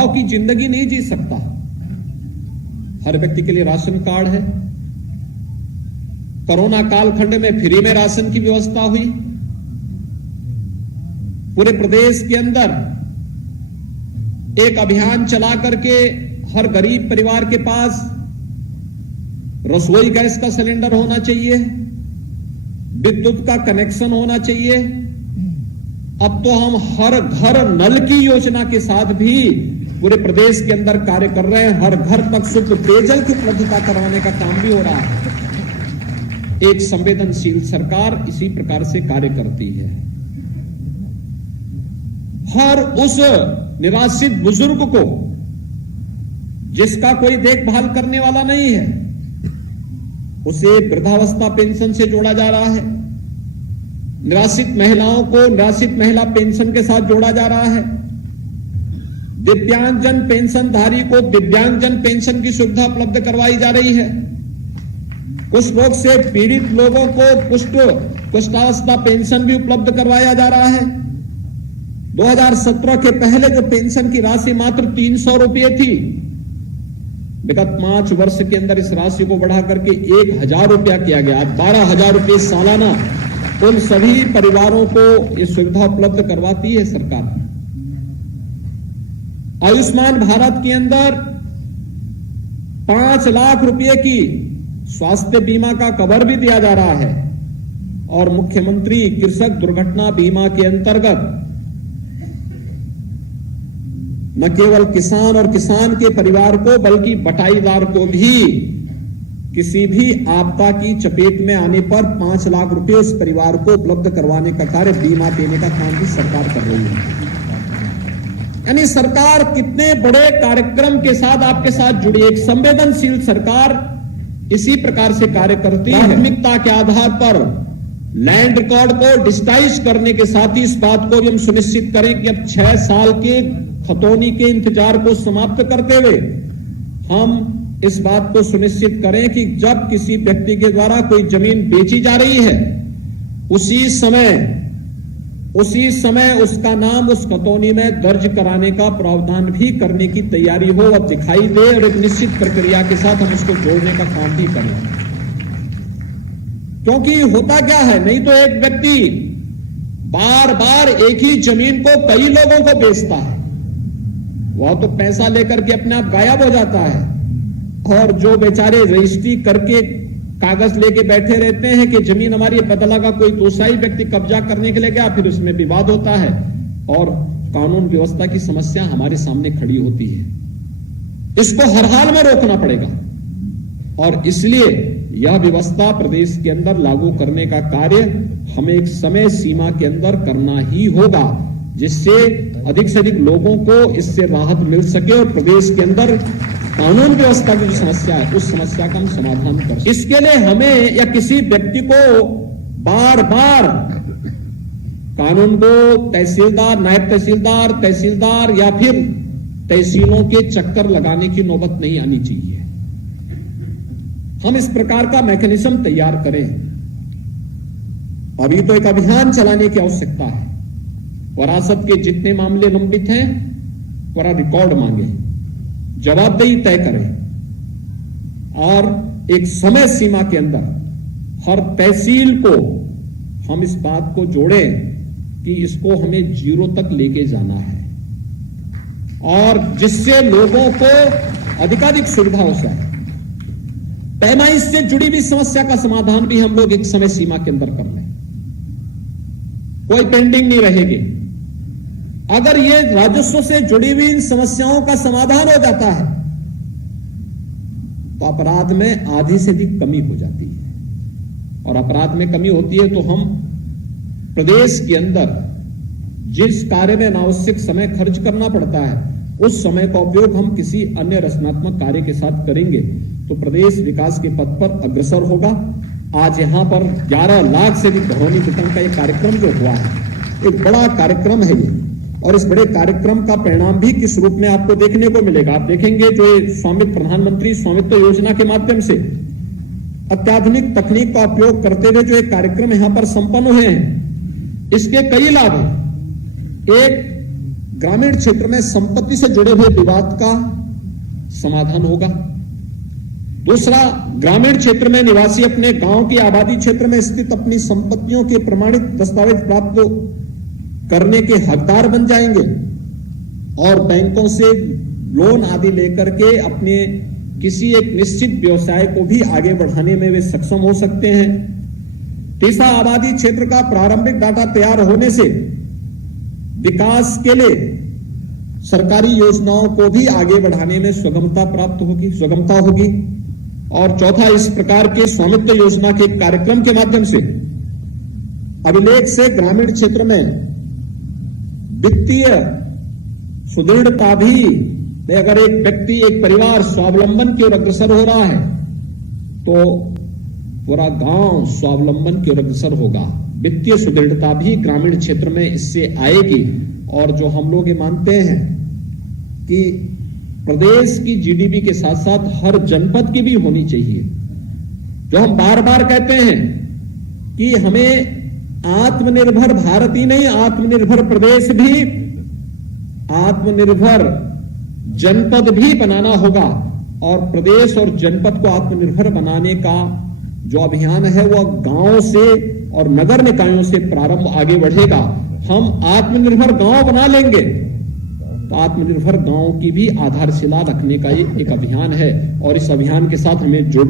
अभाव की जिंदगी नहीं जी सकता। हर व्यक्ति के लिए राशन कार्ड है। कोरोना कालखंड में फ्री में राशन की व्यवस्था हुई। पूरे प्रदेश के अंदर एक अभियान चला करके हर गरीब परिवार के पास रसोई गैस का सिलेंडर होना चाहिए, विद्युत का कनेक्शन होना चाहिए। अब तो हम हर घर नल की योजना के साथ भी पूरे प्रदेश के अंदर कार्य कर रहे हैं। हर घर तक शुद्ध पेयजल की उपलब्धता करवाने का काम भी हो रहा है। एक संवेदनशील सरकार इसी प्रकार से कार्य करती है। हर उस निराश्रित बुजुर्ग को जिसका कोई देखभाल करने वाला नहीं है, उसे वृद्धावस्था पेंशन से जोड़ा जा रहा है। निराश्रित महिलाओं को निराश्रित महिला पेंशन के साथ जोड़ा जा रहा है। दिव्यांगजन पेंशनधारी को दिव्यांगजन पेंशन की सुविधा उपलब्ध करवाई जा रही है। कुष्ठ रोग से पीड़ित लोगों को कुष्ठावस्था पेंशन भी उपलब्ध करवाया जा रहा है। 2017 के पहले जो पेंशन की राशि मात्र 300 रुपये थी, विगत 5 वर्ष के अंदर इस राशि को बढ़ा करके 1000 रुपया किया गया। 12,000 रुपये सालाना उन सभी परिवारों को ये सुविधा उपलब्ध करवाती है सरकार। आयुष्मान भारत के अंदर 5 लाख रुपए की स्वास्थ्य बीमा का कवर भी दिया जा रहा है। और मुख्यमंत्री कृषक दुर्घटना बीमा के अंतर्गत न केवल किसान और किसान के परिवार को बल्कि बटाईदार को भी किसी भी आपदा की चपेट में आने पर 5 लाख रुपए उस परिवार को उपलब्ध करवाने का कार्य, बीमा देने का काम भी सरकार कर रही है। यानी सरकार कितने बड़े कार्यक्रम के साथ आपके साथ जुड़ी। एक संवेदनशील सरकार इसी प्रकार से कार्य करती है। प्राथमिकता के आधार पर लैंड रिकॉर्ड को डिजिटाइज करने के साथ ही इस बात को भी हम सुनिश्चित करें कि अब 6 साल के खतौनी के इंतजार को समाप्त करते हुए हम इस बात को सुनिश्चित करें कि जब किसी व्यक्ति के द्वारा कोई जमीन बेची जा रही है, उसी समय उसका नाम उस खतौनी में दर्ज कराने का प्रावधान भी करने की तैयारी हो, अब दिखाई दे और एक निश्चित प्रक्रिया के साथ हम उसको जोड़ने का काम भी करें। क्योंकि होता क्या है, नहीं तो एक व्यक्ति बार बार एक ही जमीन को कई लोगों को बेचता है, वह तो पैसा लेकर के अपने आप गायब हो जाता है। और जो बेचारे रजिस्ट्री करके कागज लेके बैठे रहते हैं कि जमीन हमारी, पता लगा कोई दूसरा ही व्यक्ति कब्जा करने के लिए गया, फिर उसमें विवाद होता है और कानून व्यवस्था की समस्या हमारे सामने खड़ी होती है। इसको हर हाल में रोकना पड़ेगा और इसलिए यह व्यवस्था प्रदेश के अंदर लागू करने का कार्य हमें एक समय सीमा के अंदर करना ही होगा, जिससे अधिक से अधिक लोगों को इससे राहत मिल सके और प्रदेश के अंदर कानून व्यवस्था की जो समस्या है उस समस्या का हम समाधान कर सकें। इसके लिए हमें या किसी व्यक्ति को बार बार कानून को तहसीलदार, नायब तहसीलदार, तहसीलदार या फिर तहसीलों के चक्कर लगाने की नौबत नहीं आनी चाहिए। हम इस प्रकार का मैकेनिज्म तैयार करें। अभी तो एक अभियान चलाने की आवश्यकता है। वरासत के जितने मामले लंबित हैं, पूरा रिकॉर्ड मांगे, जवाबदेही तय करें और एक समय सीमा के अंदर हर तहसील को हम इस बात को जोड़ें कि इसको हमें 0 तक लेके जाना है और जिससे लोगों को अधिकाधिक सुविधा हो सके। पैमाइश से जुड़ी हुई समस्या का समाधान भी हम लोग एक समय सीमा के अंदर कर लें, कोई पेंडिंग नहीं रहेगी। अगर ये राजस्व से जुड़ी हुई इन समस्याओं का समाधान हो जाता है तो अपराध में आधी से भी कमी हो जाती है और अपराध में कमी होती है तो हम प्रदेश के अंदर जिस कार्य में अनावश्यक समय खर्च करना पड़ता है उस समय का उपयोग हम किसी अन्य रचनात्मक कार्य के साथ करेंगे तो प्रदेश विकास के पथ पर अग्रसर होगा। आज यहां पर 11 लाख से भी घरौनी वितरण का एक कार्यक्रम जो हुआ है, एक बड़ा कार्यक्रम है ये और इस बड़े कार्यक्रम का परिणाम भी किस रूप में आपको देखने को मिलेगा। आप देखेंगे जो स्वामित्व प्रधानमंत्री स्वामित्व योजना के माध्यम से अत्याधुनिक तकनीक का उपयोग करते हुए जो एक कार्यक्रम यहां पर संपन्न हुए हैं, इसके कई लाभ हैं। एक ग्रामीण क्षेत्र में संपत्ति से जुड़े हुए विवाद का समाधान होगा। दूसरा, ग्रामीण क्षेत्र में निवासी अपने गांव की आबादी क्षेत्र में स्थित अपनी संपत्तियों के प्रमाणित दस्तावेज प्राप्त करने के हकदार बन जाएंगे और बैंकों से लोन आदि लेकर के अपने किसी एक निश्चित व्यवसाय को भी आगे बढ़ाने में वे सक्षम हो सकते हैं। तीसरा, आबादी क्षेत्र का प्रारंभिक डाटा तैयार होने से विकास के लिए सरकारी योजनाओं को भी आगे बढ़ाने में सुगमता होगी। और चौथा, इस प्रकार के स्वामित्व योजना के कार्यक्रम के माध्यम से अभिलेख से ग्रामीण क्षेत्र में वित्तीय सुदृढ़ता भी, अगर एक व्यक्ति, एक परिवार स्वावलंबन की ओर अग्रसर हो रहा है तो पूरा गांव स्वावलंबन की ओर अग्रसर होगा। वित्तीय सुदृढ़ता भी ग्रामीण क्षेत्र में इससे आएगी। और जो हम लोग ये मानते हैं कि प्रदेश की जीडीपी के साथ साथ हर जनपद की भी होनी चाहिए। जो हम बार बार कहते हैं कि हमें आत्मनिर्भर भारत ही नहीं, आत्मनिर्भर प्रदेश भी, आत्मनिर्भर जनपद भी बनाना होगा। और प्रदेश और जनपद को आत्मनिर्भर बनाने का जो अभियान है वह गांव से और नगर निकायों से प्रारंभ आगे बढ़ेगा। हम आत्मनिर्भर गांव बना लेंगे तो आत्मनिर्भर गांव की भी आधारशिला रखने का एक अभियान है और इस अभियान के साथ हमें जोड़ने